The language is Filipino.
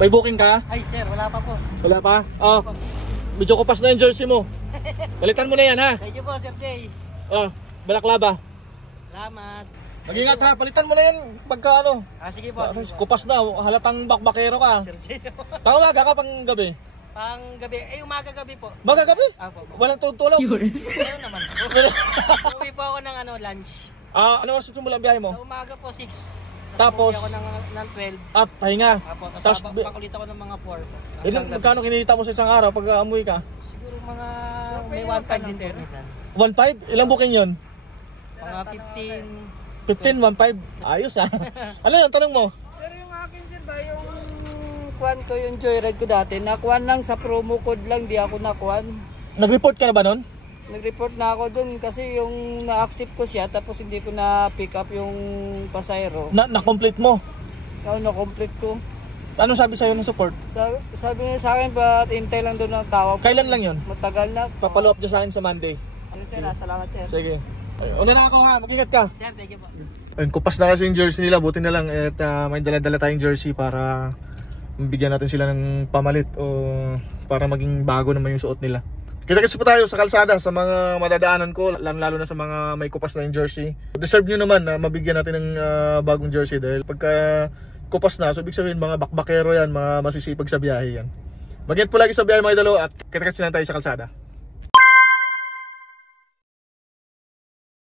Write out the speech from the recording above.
May booking ka? Ay sir, wala pa po. Wala pa? Oh, medyo kupas na yung jersey mo. Balitan mo na yan ha. Thank you po Sir Jay. Oh, balaklava. Salamat. Mag-ingat ha, palitan mo na yan pagka ano. Sige po. Sige po. Kupas na, halatang bakbakero ka. Sir Jay. Umaga ka pang gabi? Pang gabi, umaga-gabi po. Maga-gabi? Apo po. Walang tulog-tulog? Ayun naman po. Uwi po ako ng lunch. Ano oras mo lang biyahe mo? Sa umaga po 6. Tapos? Uwi ako ng 12. At pahinga? Apo, Tapos pakulit ako ng mga 4. ilan, magkano kinita mo sa isang araw pag amuy ka? Siguro mga may 1.5 din po minsan. 1.5? Ilang booking yun? Mga 15, 1.5? Ayos ha. Ano yung tanong mo? Pero yung akin sir ba, yung kuwan ko, yung joyride ko dati, nakuan lang sa promo code lang, di ako nakuan. Nag-report ka na ba nun? Nag-report na ako dun kasi yung na-accept ko siya tapos hindi ko na-pick up yung pasayro. Na-complete mo? Na-complete ko. Ano sabi sa'yo ng support? Sabi niya sa akin ba, hintay lang doon ng tawag. Kailan lang yun? Matagal na. Papalo up dyan sa akin sa Monday. Ano sir, salamat sir. Sige. Una na ako ha, mag-ingat ka. Sir, thank you po. Ayun, kupas na kasi yung jersey nila, buti na lang at may dala-dala tayong jersey para bigyan natin sila ng pamalit o para maging bago naman yung suot nila. Kita-kits po tayo sa kalsada sa mga madadaanan ko, lalo na sa mga may kupas na yung jersey. Deserve nyo naman na mabigyan natin ng bagong jersey dahil pagka kupas na, so ibig sabihin mga bakbakero yan, mga masisipag sa biyahe yan. Mag-ingat po lagi sa biyahe mga idolo at kita-kits lang tayo sa kalsada.